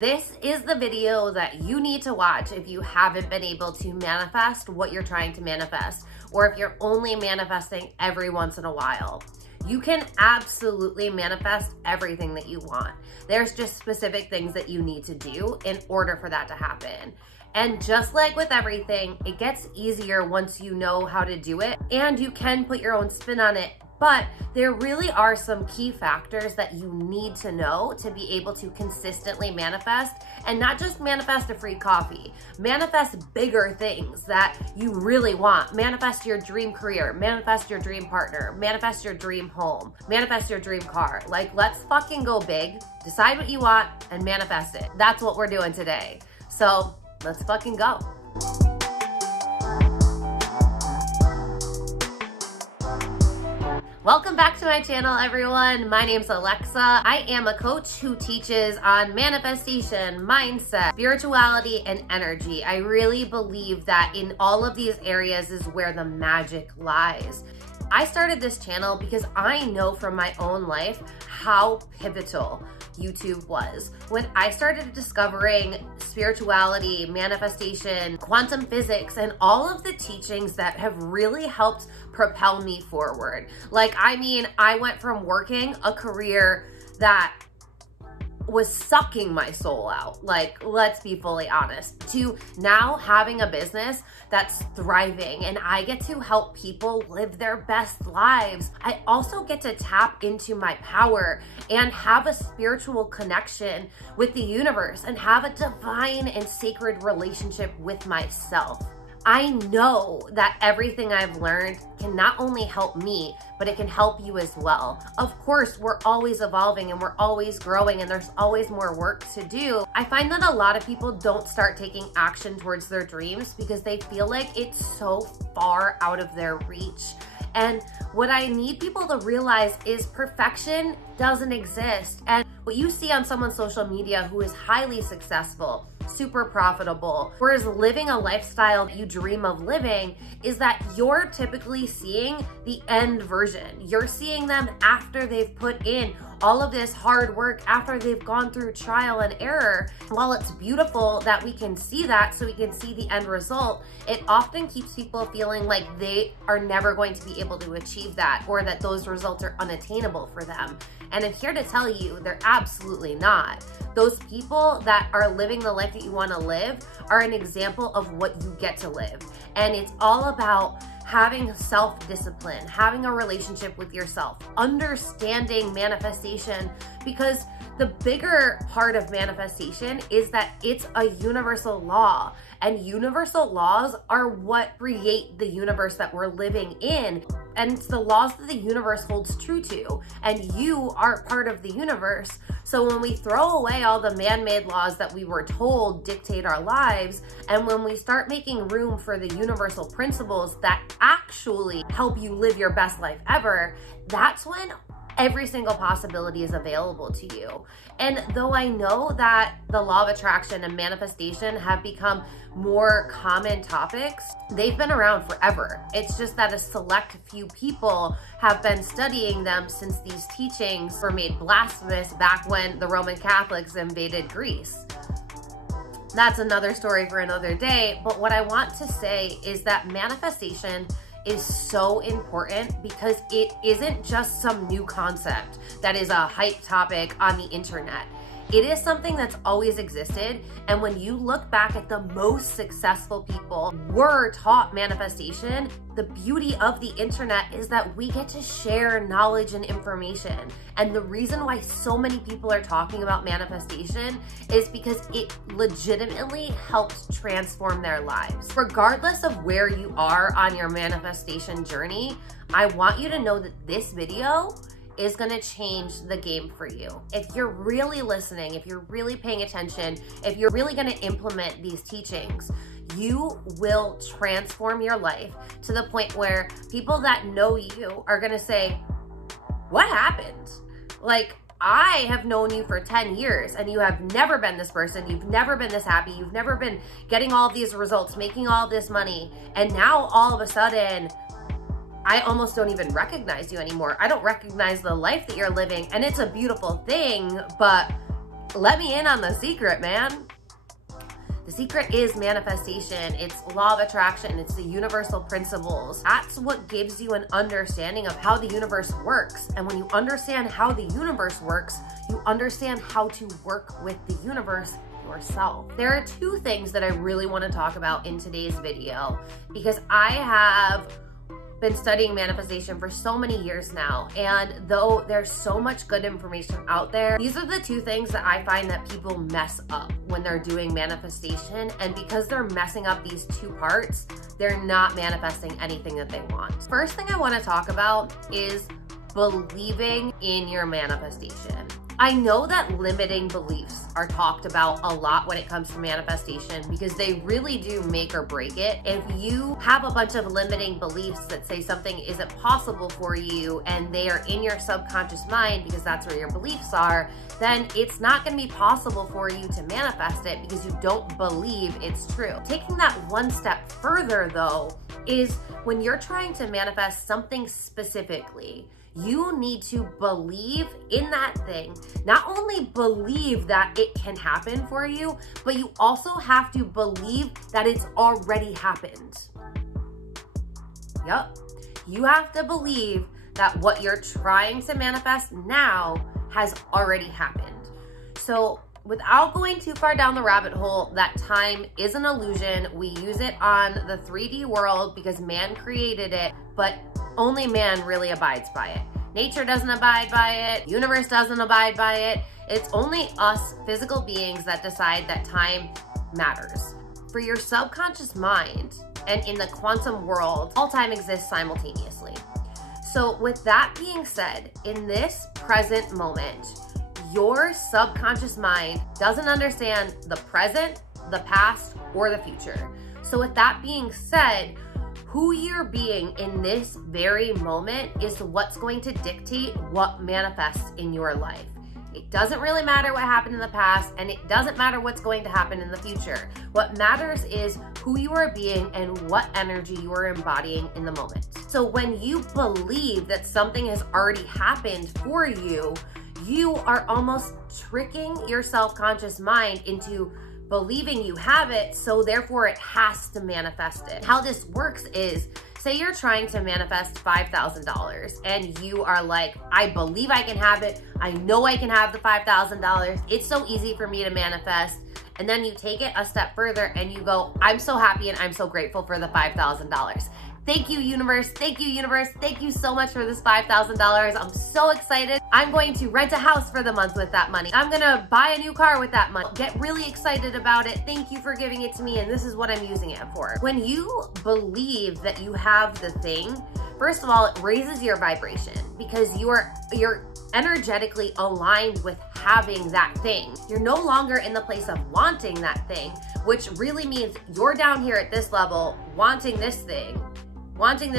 This is the video that you need to watch if you haven't been able to manifest what you're trying to manifest, or if you're only manifesting every once in a while. You can absolutely manifest everything that you want. There's just specific things that you need to do in order for that to happen. And just like with everything, it gets easier once you know how to do it, and you can put your own spin on it. But there really are some key factors that you need to know to be able to consistently manifest, and not just manifest a free coffee. Manifest bigger things that you really want. Manifest your dream career, manifest your dream partner, manifest your dream home, manifest your dream car. Like, let's fucking go big, decide what you want, and manifest it. That's what we're doing today. So let's fucking go. Welcome back to my channel, everyone. My name's Alexa. I am a coach who teaches on manifestation, mindset, spirituality, and energy. I really believe that in all of these areas is where the magic lies. I started this channel because I know from my own life how pivotal YouTube was. When I started discovering spirituality, manifestation, quantum physics, and all of the teachings that have really helped propel me forward. Like, I mean, I went from working a career that was sucking my soul out, like, let's be fully honest, to now having a business that's thriving, and I get to help people live their best lives. I also get to tap into my power and have a spiritual connection with the universe and have a divine and sacred relationship with myself. I know that everything I've learned can not only help me, but it can help you as well. Of course, we're always evolving and we're always growing, and there's always more work to do. I find that a lot of people don't start taking action towards their dreams because they feel like it's so far out of their reach. And what I need people to realize is perfection doesn't exist. And what you see on someone's social media who is highly successful, super profitable, or is living a lifestyle you dream of living, is that you're typically seeing the end version. You're seeing them after they've put in all of this hard work, after they've gone through trial and error. While it's beautiful that we can see that so we can see the end result, it often keeps people feeling like they are never going to be able to achieve that, or that those results are unattainable for them. And I'm here to tell you, they're absolutely not. Those people that are living the life that you want to live are an example of what you get to live. And it's all about having self-discipline, having a relationship with yourself, understanding manifestation, because the bigger part of manifestation is that it's a universal law, and universal laws are what create the universe that we're living in. And it's the laws that the universe holds true to, and you are part of the universe. So when we throw away all the man-made laws that we were told dictate our lives, and when we start making room for the universal principles that actually help you live your best life ever, that's when every single possibility is available to you. And though I know that the law of attraction and manifestation have become more common topics, they've been around forever. It's just that a select few people have been studying them since these teachings were made blasphemous back when the Roman Catholics invaded Greece. That's another story for another day. But what I want to say is that manifestation is so important because it isn't just some new concept that is a hype topic on the internet. It is something that's always existed, and when you look back at the most successful people were taught manifestation, the beauty of the internet is that we get to share knowledge and information. And the reason why so many people are talking about manifestation is because it legitimately helps transform their lives. Regardless of where you are on your manifestation journey, I want you to know that this video is gonna change the game for you. If you're really listening, if you're really paying attention, if you're really gonna implement these teachings, you will transform your life to the point where people that know you are gonna say, what happened? Like, I have known you for 10 years and you have never been this person. You've never been this happy. You've never been getting all these results, making all this money. And now all of a sudden, I almost don't even recognize you anymore. I don't recognize the life that you're living, and it's a beautiful thing, but let me in on the secret, man. The secret is manifestation. It's law of attraction. It's the universal principles. That's what gives you an understanding of how the universe works. And when you understand how the universe works, you understand how to work with the universe yourself. There are two things that I really want to talk about in today's video, because I have been studying manifestation for so many years now, and though there's so much good information out there, these are the two things that I find that people mess up when they're doing manifestation. And because they're messing up these two parts, they're not manifesting anything that they want. First thing I want to talk about is believing in your manifestation. I know that limiting beliefs are talked about a lot when it comes to manifestation, because they really do make or break it. If you have a bunch of limiting beliefs that say something isn't possible for you and they are in your subconscious mind because that's where your beliefs are, then it's not going to be possible for you to manifest it because you don't believe it's true. Taking that one step further though, is when you're trying to manifest something specifically, you need to believe in that thing. Not only believe that it can happen for you, but you also have to believe that it's already happened. Yep. You have to believe that what you're trying to manifest now has already happened. So without going too far down the rabbit hole, that time is an illusion. We use it on the 3D world because man created it, but only man really abides by it. Nature doesn't abide by it. Universe doesn't abide by it. It's only us physical beings that decide that time matters. For your subconscious mind and in the quantum world, all time exists simultaneously. So with that being said, in this present moment, your subconscious mind doesn't understand the present, the past, or the future. So with that being said, who you're being in this very moment is what's going to dictate what manifests in your life. It doesn't really matter what happened in the past, and it doesn't matter what's going to happen in the future. What matters is who you are being and what energy you are embodying in the moment. So when you believe that something has already happened for you, you are almost tricking your subconscious mind into believing you have it, so therefore it has to manifest it. How this works is, say you're trying to manifest $5,000 and you are like, I believe I can have it. I know I can have the $5,000. It's so easy for me to manifest. And then you take it a step further and you go, I'm so happy and I'm so grateful for the $5,000. Thank you, universe. Thank you, universe. Thank you so much for this $5,000. I'm so excited. I'm going to rent a house for the month with that money. I'm gonna buy a new car with that money. Get really excited about it. Thank you for giving it to me, and this is what I'm using it for. When you believe that you have the thing, first of all, it raises your vibration because you're energetically aligned with having that thing. You're no longer in the place of wanting that thing, which really means you're down here at this level wanting this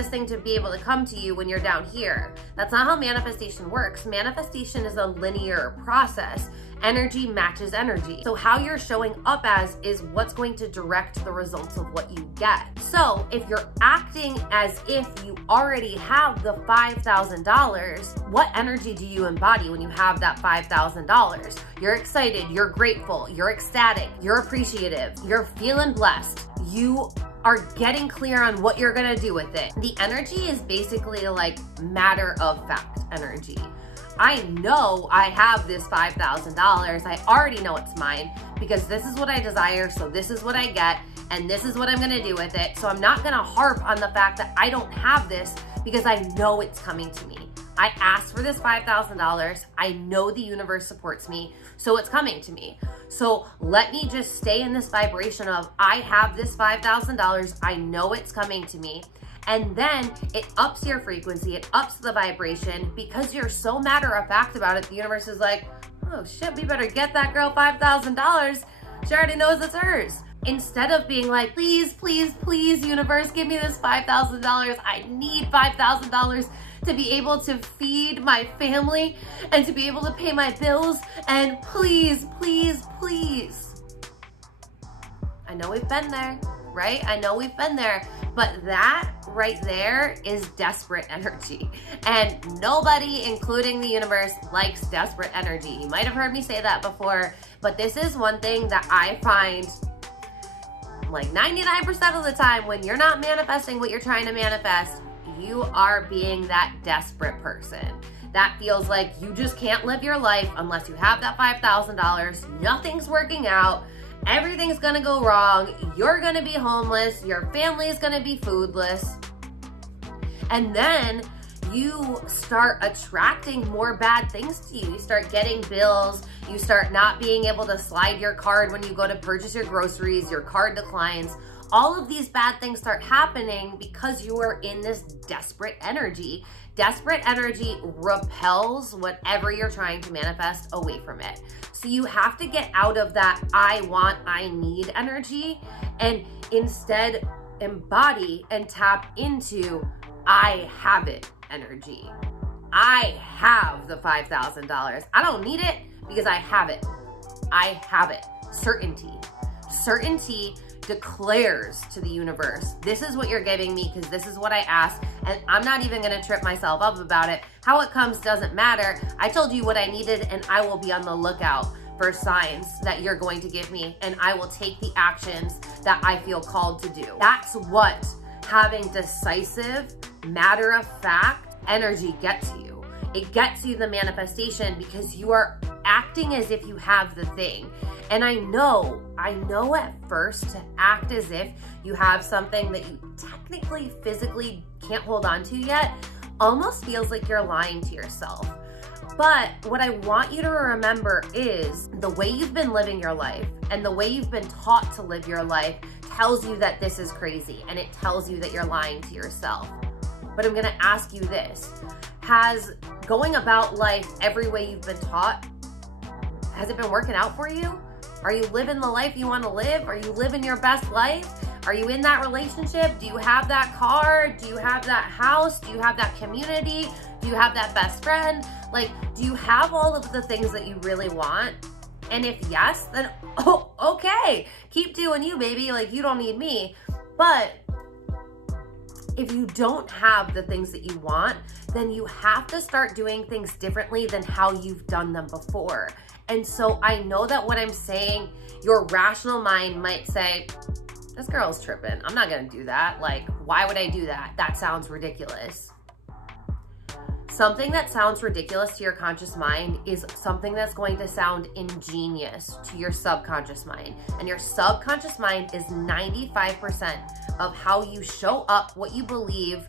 thing to be able to come to you when you're down here. That's not how manifestation works. Manifestation is a linear process. Energy matches energy. So how you're showing up as is what's going to direct the results of what you get. So if you're acting as if you already have the $5,000, what energy do you embody when you have that $5,000? You're excited, you're grateful, you're ecstatic, you're appreciative, you're feeling blessed. You are getting clear on what you're gonna do with it. The energy is basically like matter of fact energy. I know I have this $5,000. I already know it's mine because this is what I desire, so this is what I get, and this is what I'm gonna do with it. So I'm not gonna harp on the fact that I don't have this because I know it's coming to me. I asked for this $5,000. I know the universe supports me, so it's coming to me. So let me just stay in this vibration of I have this $5,000. I know it's coming to me. And then it ups your frequency, it ups the vibration because you're so matter of fact about it. The universe is like, oh shit, we better get that girl $5,000. She already knows it's hers. Instead of being like, please, please, please, universe, give me this $5,000. I need $5,000 to be able to feed my family and to be able to pay my bills. And please, please, please. I know we've been there, right? I know we've been there. But that right there is desperate energy. And nobody, including the universe, likes desperate energy. You might have heard me say that before, but this is one thing that I find like 99% of the time when you're not manifesting what you're trying to manifest, you are being that desperate person. That feels like you just can't live your life unless you have that $5,000. Nothing's working out. Everything's gonna go wrong. You're gonna be homeless. Your family's gonna be foodless. And then you start attracting more bad things to you. You start getting bills. You start not being able to slide your card when you go to purchase your groceries. Your card declines. All of these bad things start happening because you are in this desperate energy. Desperate energy repels whatever you're trying to manifest away from it. So you have to get out of that I want, I need energy and instead embody and tap into I have it energy. I have the $5,000. I don't need it because I have it. I have it. Certainty. Certainty declares to the universe, this is what you're giving me because this is what I asked, and I'm not even gonna trip myself up about it. How it comes doesn't matter. I told you what I needed, and I will be on the lookout for signs that you're going to give me, and I will take the actions that I feel called to do. That's what having decisive, matter-of-fact energy gets you. It gets you the manifestation because you are acting as if you have the thing. And I know at first to act as if you have something that you technically, physically can't hold on to yet, almost feels like you're lying to yourself. But what I want you to remember is the way you've been living your life and the way you've been taught to live your life tells you that this is crazy, and it tells you that you're lying to yourself. But I'm gonna ask you this. Has going about life every way you've been taught, has it been working out for you? Are you living the life you want to live? Are you living your best life? Are you in that relationship? Do you have that car? Do you have that house? Do you have that community? Do you have that best friend? Like, do you have all of the things that you really want? And if yes, then oh, okay. Keep doing you, baby. Like, you don't need me. But if you don't have the things that you want, then you have to start doing things differently than how you've done them before. And so I know that what I'm saying, your rational mind might say, this girl's tripping. I'm not gonna do that. Like, why would I do that? That sounds ridiculous. Something that sounds ridiculous to your conscious mind is something that's going to sound ingenious to your subconscious mind. And your subconscious mind is 95% of how you show up, what you believe,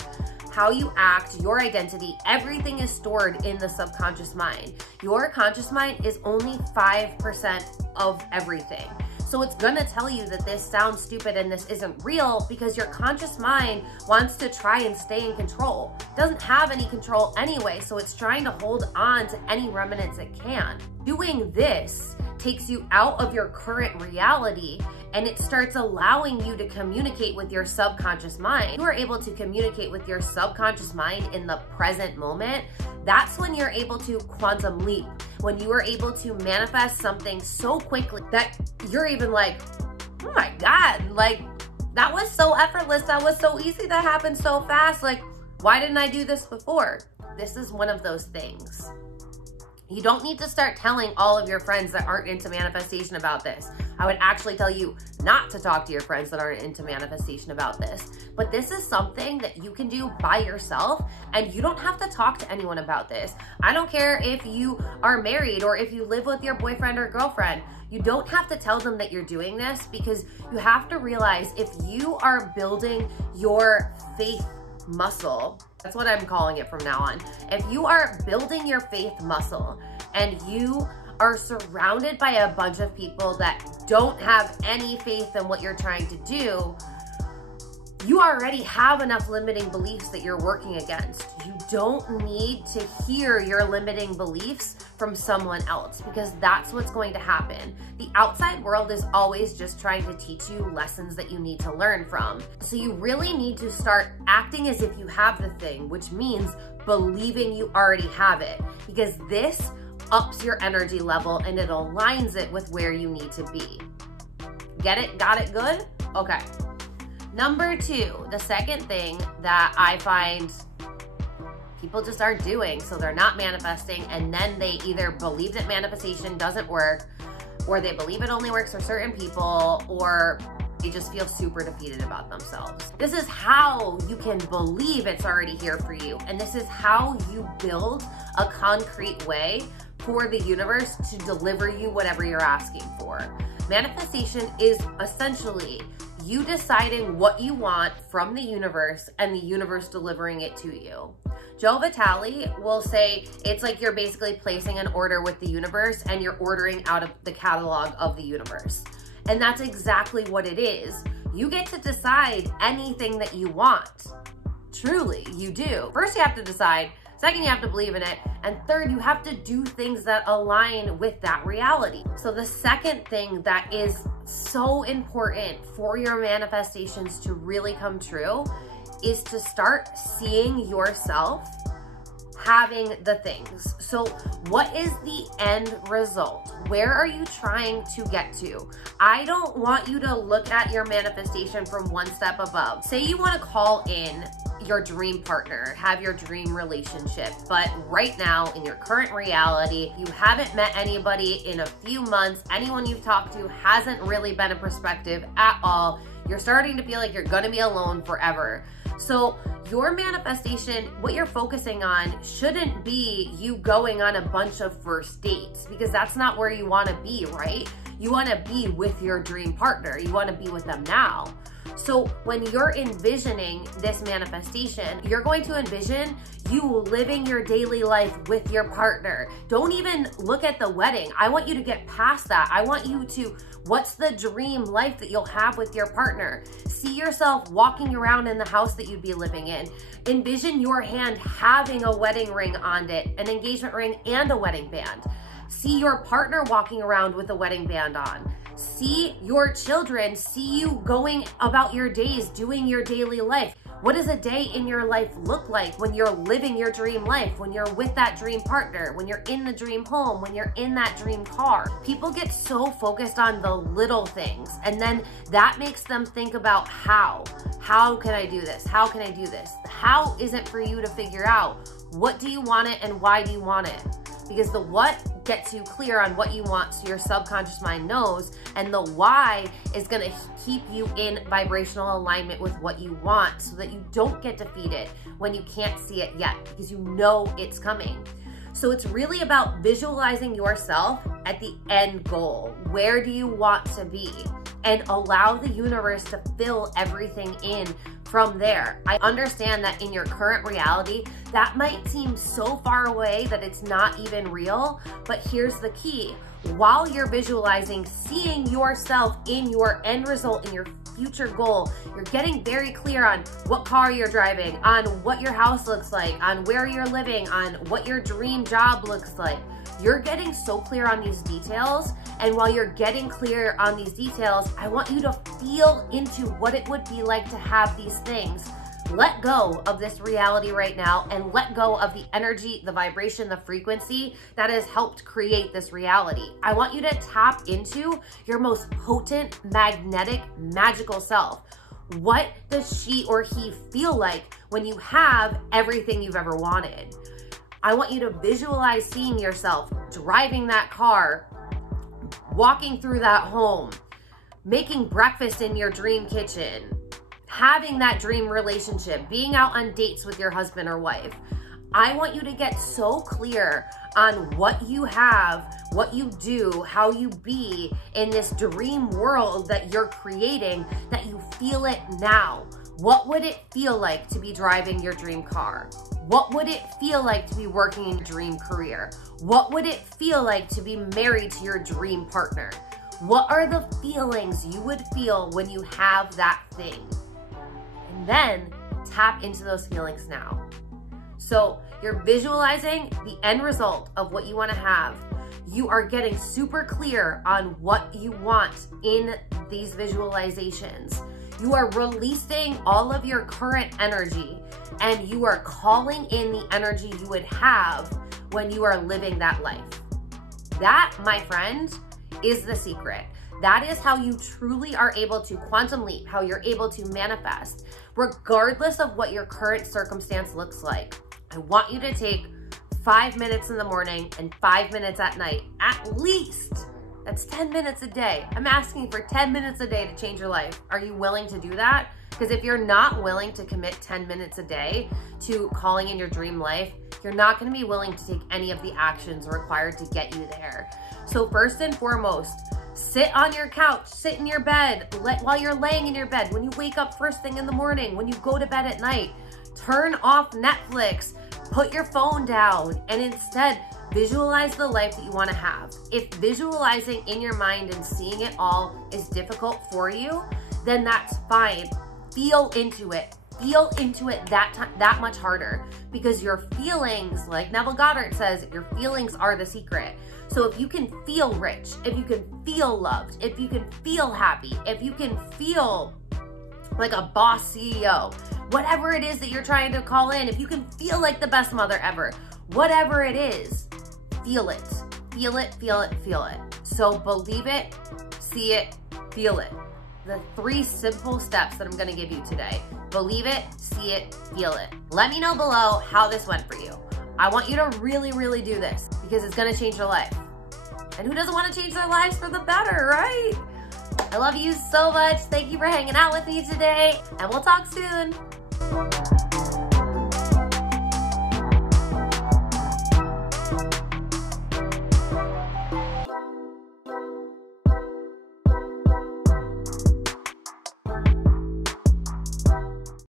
how you act, your identity, everything is stored in the subconscious mind. Your conscious mind is only 5% of everything. So it's gonna tell you that this sounds stupid and this isn't real because your conscious mind wants to try and stay in control. It doesn't have any control anyway, so it's trying to hold on to any remnants it can. Doing this takes you out of your current reality and it starts allowing you to communicate with your subconscious mind. You are able to communicate with your subconscious mind in the present moment. That's when you're able to quantum leap, when you are able to manifest something so quickly that you're even like, oh my God, like that was so effortless, that was so easy, that happened so fast. Like, why didn't I do this before? This is one of those things. You don't need to start telling all of your friends that aren't into manifestation about this. I would actually tell you not to talk to your friends that aren't into manifestation about this. But this is something that you can do by yourself, and you don't have to talk to anyone about this. I don't care if you are married or if you live with your boyfriend or girlfriend. You don't have to tell them that you're doing this, because you have to realize if you are building your faith muscle, that's what I'm calling it from now on. If you are building your faith muscle and you are surrounded by a bunch of people that don't have any faith in what you're trying to do, you already have enough limiting beliefs that you're working against. You don't need to hear your limiting beliefs from someone else, because that's what's going to happen. The outside world is always just trying to teach you lessons that you need to learn from. So you really need to start acting as if you have the thing, which means believing you already have it, because this ups your energy level and it aligns it with where you need to be. Get it? Got it? Good? Okay. Number two, the second thing that I find people just aren't doing, so they're not manifesting, and then they either believe that manifestation doesn't work, or they believe it only works for certain people, or they just feel super defeated about themselves. This is how you can believe it's already here for you, and this is how you build a concrete way for the universe to deliver you whatever you're asking for. Manifestation is essentially you deciding what you want from the universe and the universe delivering it to you. Joe Vitale will say it's like you're basically placing an order with the universe and you're ordering out of the catalog of the universe. And that's exactly what it is. You get to decide anything that you want. Truly, you do. First, you have to decide. Second, you have to believe in it. And third, you have to do things that align with that reality. So the second thing that is so important for your manifestations to really come true is to start seeing yourself having the things. So what is the end result? Where are you trying to get to? I don't want you to look at your manifestation from one step above. Say you want to call in your dream partner, have your dream relationship, but right now in your current reality, you haven't met anybody in a few months. Anyone you've talked to hasn't really been a perspective at all. You're starting to feel like you're gonna be alone forever. So your manifestation, what you're focusing on shouldn't be you going on a bunch of first dates, because that's not where you wanna be, right? You wanna be with your dream partner. You wanna be with them now. So when you're envisioning this manifestation, you're going to envision you living your daily life with your partner. Don't even look at the wedding. I want you to get past that. I want you to, what's the dream life that you'll have with your partner? See yourself walking around in the house that you'd be living in. Envision your hand having a wedding ring on it, an engagement ring and a wedding band. See your partner walking around with a wedding band on. See your children, see you going about your days, doing your daily life. What does a day in your life look like when you're living your dream life, when you're with that dream partner, when you're in the dream home, when you're in that dream car? People get so focused on the little things, and then that makes them think about how. How can I do this? How can I do this? The how isn't for you to figure out. What do you want it and why do you want it? Because the what gets you clear on what you want so your subconscious mind knows, and the why is gonna keep you in vibrational alignment with what you want so that you don't get defeated when you can't see it yet, because you know it's coming. So it's really about visualizing yourself at the end goal. Where do you want to be? And allow the universe to fill everything in from there. I understand that in your current reality, that might seem so far away that it's not even real, but here's the key. While you're visualizing, seeing yourself in your end result, in your future goal, you're getting very clear on what car you're driving, on what your house looks like, on where you're living, on what your dream job looks like. You're getting so clear on these details, and while you're getting clear on these details, I want you to feel into what it would be like to have these things. Let go of this reality right now and let go of the energy, the vibration, the frequency that has helped create this reality. I want you to tap into your most potent, magnetic, magical self. What does she or he feel like when you have everything you've ever wanted? I want you to visualize seeing yourself driving that car, walking through that home, making breakfast in your dream kitchen, having that dream relationship, being out on dates with your husband or wife. I want you to get so clear on what you have, what you do, how you be in this dream world that you're creating, that you feel it now. What would it feel like to be driving your dream car? What would it feel like to be working in your dream career? What would it feel like to be married to your dream partner? What are the feelings you would feel when you have that thing? And then tap into those feelings now. So you're visualizing the end result of what you want to have. You are getting super clear on what you want in these visualizations. You are releasing all of your current energy, and you are calling in the energy you would have when you are living that life. That, my friend, is the secret. That is how you truly are able to quantum leap, how you're able to manifest, regardless of what your current circumstance looks like. I want you to take 5 minutes in the morning and 5 minutes at night, at least. That's 10 minutes a day. I'm asking for 10 minutes a day to change your life. Are you willing to do that? Because if you're not willing to commit 10 minutes a day to calling in your dream life, you're not going to be willing to take any of the actions required to get you there. So first and foremost, sit on your couch, sit in your bed, while you're laying in your bed, when you wake up first thing in the morning, when you go to bed at night, turn off Netflix, put your phone down, and instead visualize the life that you want to have. If visualizing in your mind and seeing it all is difficult for you, then that's fine. Feel into it. Feel into it that much harder, because your feelings, like Neville Goddard says, your feelings are the secret. So if you can feel rich, if you can feel loved, if you can feel happy, if you can feel like a boss CEO, whatever it is that you're trying to call in, if you can feel like the best mother ever, whatever it is, feel it. Feel it, feel it, feel it. So believe it, see it, feel it. The 3 simple steps that I'm gonna give you today. Believe it, see it, feel it. Let me know below how this went for you. I want you to really, really do this, because it's gonna change your life. And who doesn't wanna change their lives for the better, right? I love you so much. Thank you for hanging out with me today, and we'll talk soon.